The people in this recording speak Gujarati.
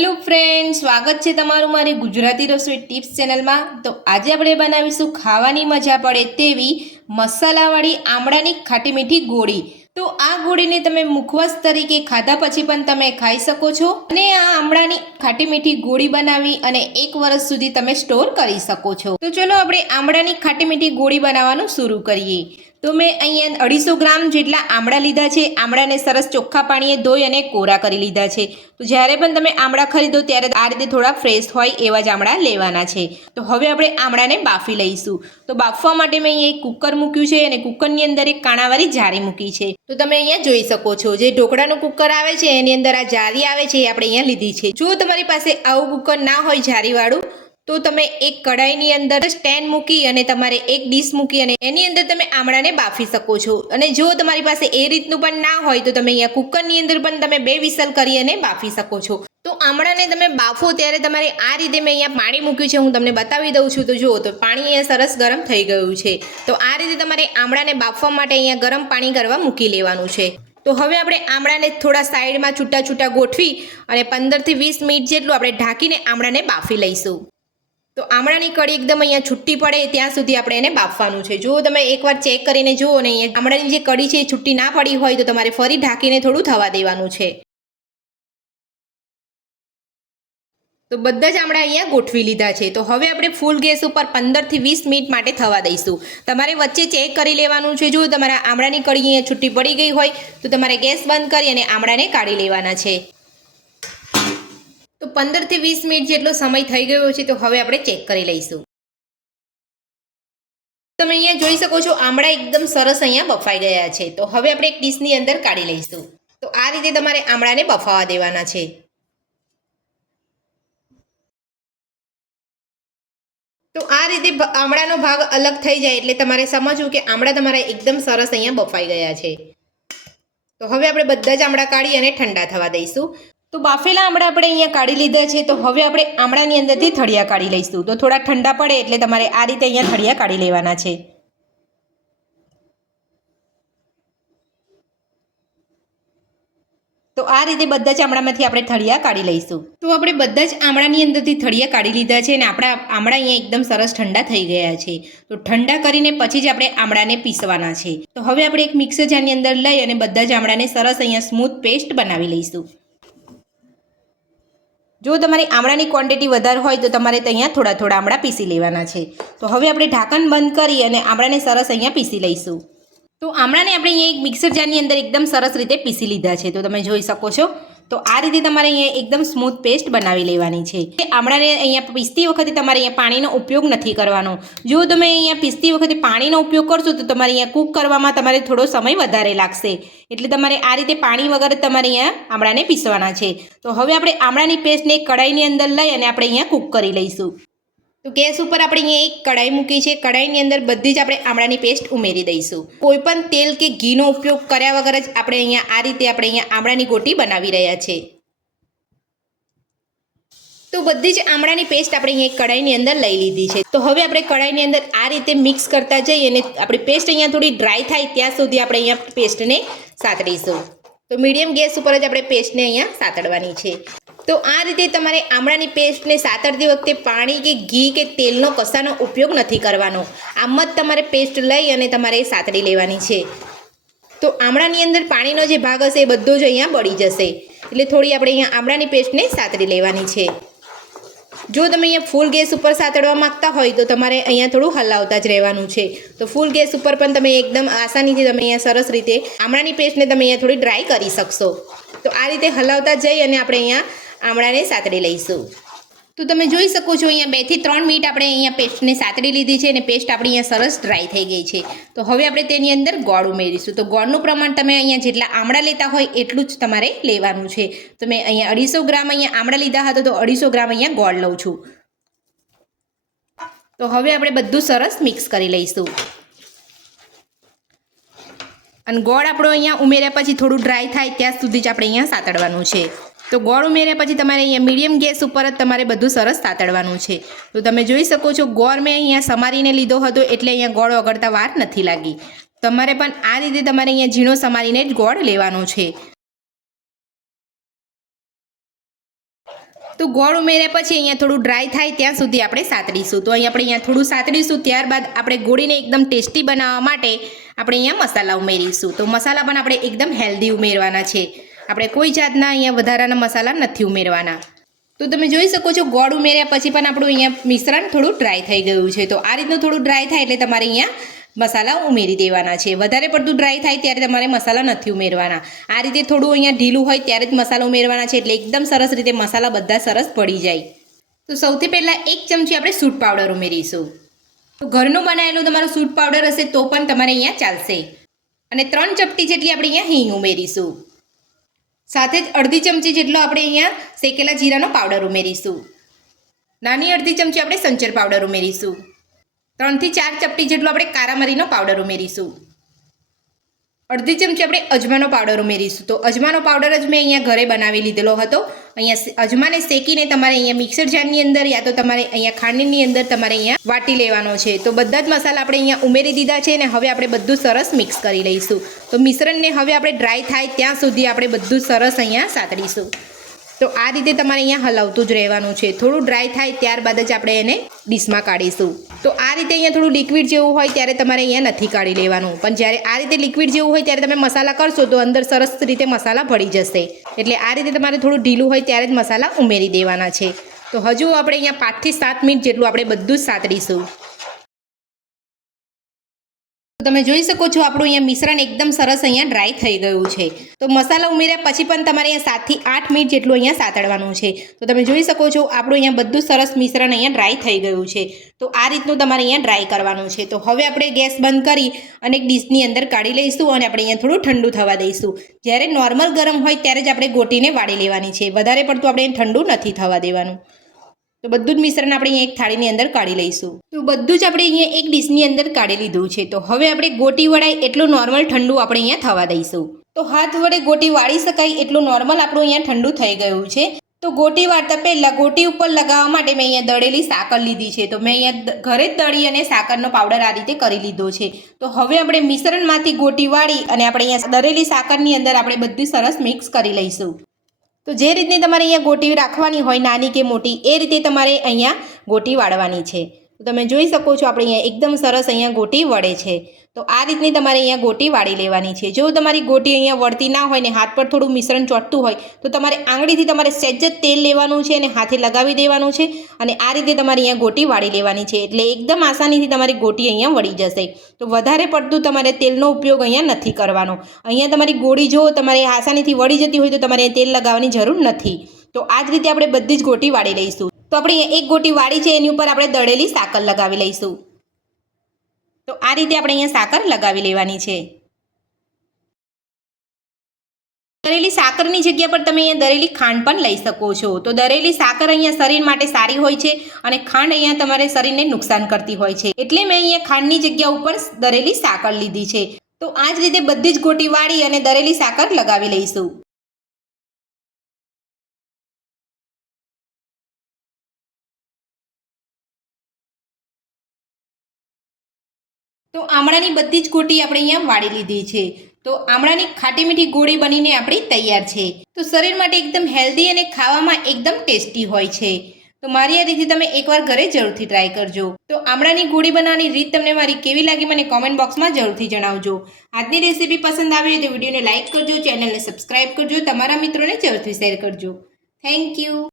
હેલો ફ્રેન્ડ, સ્વાગત છે તમારું મારી ગુજરાતી રસોઈ ટિપ્સ ચેનલમાં। તો આજે આપણે બનાવીશું ખાવાની મજા પડે તેવી મસાલાવાળી આમળાની ખાટી મીઠી ગોળી। તો આ ગોળીને તમે મુખવાસ તરીકે ખાધા પછી પણ તમે ખાઈ શકો છો અને આ આમળાની ખાટી મીઠી ગોળી બનાવી અને 1 વર્ષ સુધી તમે સ્ટોર કરી શકો છો। તો ચલો આપણે આમળાની ખાટી મીઠી ગોળી બનાવવાનું શરૂ કરીએ। તો મેં અહીંયા 250 ગ્રામ જેટલા આમળા લીધા છે। આમળાને સરસ ચોખ્ખા પાણીએ ધોઈ અને કોરા કરી લીધા છે। તો જ્યારે પણ તમે આમળા ખરીદો ત્યારે આ રીતે થોડા ફ્રેશ હોય એવા જ આમળા લેવાના છે। તો હવે આપણે આમળાને બાફી લઈશું। તો બાફવા માટે મેં અહીંયા એક કુકર મૂક્યું છે અને કુકરની અંદર એક કાણાવાળી જારી મૂકી છે। તો તમે અહીંયા જોઈ શકો છો જે ઢોકળાનું કુકર આવે છે એની અંદર આ જારી આવે છે એ આપણે અહીંયા લીધી છે। જો તમારી પાસે આવું કુકર ના હોય જારીવાળું તો તમે એક કઢાઈની અંદર સ્ટેન્ડ મૂકી અને તમારે એક ડીશ મૂકી અને એની અંદર તમે આમળાને બાફી શકો છો। અને જો તમારી પાસે એ રીતનું પણ ના હોય તો તમે અહીંયા કુકરની અંદર પણ તમે 2 વિસલ કરી અને બાફી શકો છો। તો આમળાને તમે બાફો ત્યારે તમારે આ રીતે મેં અહીંયા પાણી મૂક્યું છે, હું તમને બતાવી દઉં છું। તો જુઓ તો પાણી અહીંયા સરસ ગરમ થઈ ગયું છે। તો આ રીતે તમારે આમળાને બાફવા માટે અહીંયા ગરમ પાણી કરવા મૂકી લેવાનું છે। તો હવે આપણે આમળાને થોડા સાઈડમાં છૂટા છૂટા ગોઠવી અને 15 થી 20 મિનિટ જેટલું આપણે ઢાંકીને આમળાને બાફી લઈશું। તો આમળાની કળી એકદમ અહીંયા છૂટી પડે ત્યાં સુધી આપણે એને બાફવાનું છે। જો તમે એકવાર ચેક કરીને જુઓ ને અહીંયા આમળાની જે કળી છે એ છૂટી ના પડી હોય તો તમારે ફરી ઢાંકીને થોડું થવા દેવાનું છે। તો બધા જ આમળા અહીંયા ગોઠવી લીધા છે। તો હવે આપણે ફૂલ ગેસ ઉપર 15 થી 20 મિનિટ માટે થવા દઈશું। તમારે વચ્ચે ચેક કરી લેવાનું છે। જો તમારા આમળાની કળી અહીંયા છૂટી પડી ગઈ હોય તો તમારે ગેસ બંધ કરી અને આમળાને કાઢી લેવાના છે। તો 15 થી 20 મિનિટ જેટલો સમય થઈ ગયો છે। તો હવે આપણે ચેક કરી લઈશું। તમે અહીંયા જોઈ શકો છો આમળા એકદમ સરસ અહીંયા બફાઈ ગયા છે। તો હવે આપણે એક ડીશની અંદર કાઢી લઈશું। તો આ રીતે તમારે આમળાને બફાવા દેવાના છે। તો આ રીતે આમળાનો ભાગ અલગ થઈ જાય એટલે તમારે સમજવું કે આમળા તમારા એકદમ સરસ અહીંયા બફાઈ ગયા છે। તો હવે આપણે બધા જ આમળા કાઢી અને ઠંડા થવા દઈશું। તો બાફેલા આમળા આપણે અહીંયા કાઢી લીધા છે। તો હવે આપણે આમળાની અંદરથી થળિયા કાઢી લઈશું। તો થોડા ઠંડા પડે એટલે તમારે આ રીતે અહીંયા થળિયા કાઢી લેવાના છે। તો આ રીતે બધા જ આમળામાંથી આપણે થળિયા કાઢી લઈશું। તો આપણે બધા જ આમળાની અંદરથી થળિયા કાઢી લીધા છે અને આપણા આમળા અહીંયા એકદમ સરસ ઠંડા થઈ ગયા છે। તો ઠંડા કરીને પછી જ આપણે આમળાને પીસવાના છે। તો હવે આપણે એક મિક્સર જારની અંદર લઈ અને બધા જ આમળાને સરસ અહીંયા સ્મૂથ પેસ્ટ બનાવી લઈશું। જો તમારી આમળાની ક્વોન્ટિટી વધારે હોય તો તમારે અહીંયા થોડા થોડા આમળા પીસી લેવાના છે। તો હવે આપણે ઢાંકણ બંધ કરી અને આમળાને સરસ અહીંયા પીસી લઈશું। તો આમળાને આપણે અહીંયા એક મિક્સર જારની અંદર એકદમ સરસ રીતે પીસી લીધા છે। તો તમે જોઈ શકો છો। તો આ રીતે તમારે અહીંયા એકદમ સ્મૂથ પેસ્ટ બનાવી લેવાની છે। આમળાને અહીંયા પીસતી વખતે તમારે અહીંયા પાણીનો ઉપયોગ નથી કરવાનો। જો તમે અહીંયા પીસતી વખતે પાણીનો ઉપયોગ કરશો તો તમારે અહીંયા કૂક કરવામાં તમારે થોડો સમય વધારે લાગશે। એટલે તમારે આ રીતે પાણી વગર તમારે અહીંયા આમળાને પીસવાના છે। તો હવે આપણે આમળાની પેસ્ટને એક કઢાઈની અંદર લઈ અને આપણે અહીંયા કૂક કરી લઈશું। તો ગેસ ઉપર આપણે અહીંયા એક કઢાઈ મૂકી છે। કઢાઈની અંદર બધી જ આપણે આમળાની પેસ્ટ ઉમેરી દઈશું। કોઈ પણ તેલ કે ઘીનો ઉપયોગ કર્યા વગર જ આપણે અહીંયા આ રીતે આપણે અહીંયા આમળાની ગોટી બનાવી રહ્યા છે। તો બધી જ આમળાની પેસ્ટ આપણે અહીંયા એક કઢાઈની અંદર લઈ લીધી છે। તો હવે આપણે કઢાઈની અંદર આ રીતે મિક્સ કરતા જઈએ અને આપણી પેસ્ટ અહીંયા થોડી ડ્રાય થાય ત્યાં સુધી આપણે અહીંયા પેસ્ટને સાતડીશું। તો મીડિયમ ગેસ ઉપર જ આપણે પેસ્ટને અહીંયા સાતડવાની છે। તો આ રીતે તમારે આમળાની પેસ્ટને સાતડતી વખતે પાણી કે ઘી કે તેલનો કશાનો ઉપયોગ નથી કરવાનો। આમ જ તમારે પેસ્ટ લઈ અને તમારે સાતડી લેવાની છે। તો આમળાની અંદર પાણીનો જે ભાગ હશે એ બધો જ અહીંયા બળી જશે। એટલે થોડી આપણે અહીંયા આમળાની પેસ્ટને સાતડી લેવાની છે। જો તમે અહીંયા ફૂલ ગેસ ઉપર સાતડવા માંગતા હોય તો તમારે અહીંયા થોડું હલાવતા જ રહેવાનું છે। તો ફૂલ ગેસ ઉપર પણ તમે એકદમ આસાનીથી તમે અહીંયા સરસ રીતે આમળાની પેસ્ટને તમે અહીંયા થોડી ડ્રાય કરી શકશો। તો આ રીતે હલાવતા જઈ અને આપણે અહીંયા આમળાને સાતડી લઈશું। તો તમે જોઈ શકો છો અહીંયા 2 થી 3 મિનિટ આપણે અહીંયા પેસ્ટને સાતડી લીધી છે અને પેસ્ટ આપણી અહીંયા સરસ ડ્રાય થઈ ગઈ છે। તો હવે આપણે તેની અંદર ગોળ ઉમેરીશું। તો ગોળનું પ્રમાણ તમે અહીંયા જેટલા આમળા લેતા હોય એટલું જ તમારે લેવાનું છે। તો મેં અહીંયા 250 ગ્રામ અહીંયા આમળા લીધા હતા તો 250 ગ્રામ અહીંયા ગોળ લઉં છું। તો હવે આપણે બધું સરસ મિક્સ કરી લઈશું અને ગોળ આપણો અહીંયા ઉમેર્યા પછી થોડું ડ્રાય થાય ત્યાં સુધી જ આપણે અહીંયા સાતડવાનું છે। તો ગોળ ઉમેર્યા પછી તમારે અહીંયા મીડિયમ ગેસ ઉપર જ તમારે બધું સરસ સાતડવાનું છે। તો તમે જોઈ શકો છો ગોળ મેં અહીંયા સમારીને લીધો હતો એટલે અહીંયા ગોળ ઓગળતા વાર નથી લાગી। તમારે પણ આ રીતે તમારે અહીંયા ઝીણો સમારીને જ ગોળ લેવાનો છે। તો ગોળ ઉમેર્યા પછી અહીંયા થોડું ડ્રાય થાય ત્યાં સુધી આપણે સાતડીશું. તો અહીંયા થોડું સાતડીશું. ત્યારબાદ આપણે ગોળીને એકદમ ટેસ્ટી બનાવવા માટે આપણે અહીંયા મસાલા ઉમેરીશું. તો મસાલા પણ આપણે એકદમ હેલ્ધી ઉમેરવાના છે. આપણે કોઈ જાતના અહીંયા વધારાના મસાલા નથી ઉમેરવાના. તો તમે જોઈ શકો છો ગોળ ઉમેર્યા પછી પણ આપણું અહીંયા મિશ્રણ થોડું ડ્રાય થઈ ગયું છે. તો આ રીતનું થોડું ડ્રાય થાય એટલે તમારે અહીંયા મસાલા ઉમેરી દેવાના છે. વધારે પડતું ડ્રાય થાય ત્યારે તમારે મસાલા નથી ઉમેરવાના. આ રીતે થોડું અહીંયા ઢીલું હોય ત્યારે જ મસાલા ઉમેરવાના છે, એટલે એકદમ સરસ રીતે મસાલા બધા સરસ પડી જાય. તો સૌથી પહેલાં 1 ચમચી આપણે સૂટ પાવડર ઉમેરીશું. તો ઘરનો બનાવેલો તમારો સૂટ પાવડર હશે તો પણ તમારે અહીંયા ચાલશે. અને 3 ચપટી જેટલી આપણે અહીંયા હિંગ ઉમેરીશું. સાથે જ અડધી ચમચી જેટલો આપણે અહીંયા શેકેલા જીરાનો પાવડર ઉમેરીશું. નાની અડધી ચમચી આપણે સંચર પાવડર ઉમેરીશું. 3 થી 4 ચપટી જેટલો આપણે કારા મરીનો પાવડર ઉમેરીશું. અડધી ચમચી આપણે અજમાનો પાવડર ઉમેરીશું. તો અજમાનો પાવડર જ મેં અહીંયા ઘરે બનાવી લીધેલો હતો. અહીંયા અજમાને શેકીને તમારે અહીંયા મિક્સર જારની અંદર યા તો તમારે અહીંયા ખાંડની અંદર તમારે અહીંયા વાટી લેવાનો છે. તો બધા જ મસાલા આપણે અહીંયા ઉમેરી દીધા છે અને હવે આપણે બધું સરસ મિક્સ કરી લઈશું. તો મિશ્રણને હવે આપણે ડ્રાય થાય ત્યાં સુધી આપણે બધું સરસ અહીંયા સાતડીશું. તો આ રીતે તમારે અહીંયા હલાવતું જ રહેવાનું છે. થોડું ડ્રાય થાય ત્યારબાદ જ આપણે એને ડીશમાં કાઢીશું. તો આ રીતે અહીંયા થોડું લિક્વિડ જેવું હોય ત્યારે તમારે અહીંયા નથી કાઢી લેવાનું. પણ જ્યારે આ રીતે લિક્વિડ જેવું હોય ત્યારે તમે મસાલા કરશો તો અંદર સરસ રીતે મસાલા ભળી જશે. એટલે આ રીતે તમારે થોડું ઢીલું હોય ત્યારે જ મસાલા ઉમેરી દેવાના છે. તો હજુ આપણે અહીંયા 5 થી 7 મિનિટ જેટલું આપણે બધું જ સાતડીશું. તો તમે જોઈ શકો છો આપણું અહીંયા મિશ્રણ એકદમ સરસ અહીંયા ડ્રાય થઈ ગયું છે. તો મસાલા ઉમેર્યા પછી પણ તમારે અહીંયા 7 થી 8 મિનિટ જેટલું અહીંયા સાતડવાનું છે. તો તમે જોઈ શકો છો આપણું અહીંયા બધું સરસ મિશ્રણ અહીંયા ડ્રાય થઈ ગયું છે. તો આ રીતનું તમારે અહીંયા ડ્રાય કરવાનું છે. તો હવે આપણે ગેસ બંધ કરી અને એક ડીશની અંદર કાઢી લઈશું અને આપણે અહીંયા થોડું ઠંડુ થવા દઈશું. જ્યારે નોર્મલ ગરમ હોય ત્યારે જ આપણે ગોટીને વાળી લેવાની છે. વધારે પડતું આપણે ઠંડુ નથી થવા દેવાનું. તો બધું જ મિશ્રણ આપણે અહીંયા એક થાળીની અંદર કાઢી લઈશું. તો બધું જ આપણે અહીંયા એક ડીશની અંદર કાઢી લીધું છે. તો હવે આપણે ગોટી વળાય એટલું નોર્મલ ઠંડુ આપણે અહીંયા થવા દઈશું. તો હાથ વડે ગોટી વાળી શકાય એટલું નોર્મલ આપણું અહીંયા ઠંડુ થઈ ગયું છે. તો ગોટી વાળતા પહેલાં ગોટી ઉપર લગાવવા માટે મેં અહીંયા દળેલી સાકર લીધી છે. તો મેં અહીંયા ઘરે જ દળી અને સાકરનો પાવડર આ રીતે કરી લીધો છે. તો હવે આપણે મિશ્રણમાંથી ગોટી વાળી અને આપણે અહીંયા દળેલી સાકરની અંદર આપણે બધું સરસ મિક્સ કરી લઈશું. તો જે રીતની તમારે અહીંયા ગોટી રાખવાની હોય નાની કે મોટી એ રીતે તમારે અહીંયા ગોટી વાળવાની છે. તો તમે જોઈ શકો છો આપણે અહીંયા એકદમ સરસ અહીંયા ગોટી વળે છે. તો આ રીતની તમારે અહીંયા ગોટી વાળી લેવાની છે. જો તમારી ગોટી અહીંયા વળતી ના હોય ને હાથ પર થોડું મિશ્રણ ચોંટતું હોય તો તમારે આંગળીથી તમારે સહેજ જ તેલ લેવાનું છે અને હાથે લગાવી દેવાનું છે અને આ રીતે તમારે અહીંયા ગોટી વાળી લેવાની છે. એટલે એકદમ આસાનીથી તમારી ગોટી અહીંયા વળી જશે. તો વધારે પડતું તમારે તેલનો ઉપયોગ અહીંયા નથી કરવાનો. અહીંયા તમારી ગોળી જો તમારે આસાનીથી વળી જતી હોય તો તમારે તેલ લગાવવાની જરૂર નથી. તો આ જ રીતે આપણે બધી જ ગોટી વાળી લઈશું. તો આપણે અહીંયા એક ગોટી વાળી છે એની ઉપર આપણે દળેલી સાકર લગાવી લઈશું. તો આ રીતે આપણે અહીંયા સાકર લગાવી લેવાની છે. દળેલી સાકરની જગ્યા પર તમે અહીંયા દળેલી ખાંડ પણ લઈ શકો છો. તો દળેલી સાકર અહીંયા શરીર માટે સારી હોય છે અને ખાંડ અહીંયા તમારે શરીરને નુકસાન કરતી હોય છે. એટલે મેં અહીંયા ખાંડની જગ્યા ઉપર દળેલી સાકર લીધી છે. તો આ જ રીતે બધી જ ગોટી વાળી અને દળેલી સાકર લગાવી લઈશું. તો આમળાની બધી જ ગોટી આપણે અહીંયા વાળી લીધી છે. તો આમળાની ખાટી મીઠી ગોળી બનીને આપણી તૈયાર છે. તો શરીર માટે એકદમ હેલ્ધી અને ખાવામાં એકદમ ટેસ્ટી હોય છે. તો મારી આ રીતે તમે એકવાર ઘરે જરૂરથી ટ્રાય કરજો. તો આમળાની ગોળી બનાવવાની રીત તમને મારી કેવી લાગી મને કોમેન્ટ બોક્સમાં જરૂરથી જણાવજો. આજની રેસીપી પસંદ આવી હોય તો વિડીયોને લાઇક કરજો, ચેનલને સબસ્ક્રાઇબ કરજો, તમારા મિત્રોને જરૂરથી શેર કરજો. Thank you.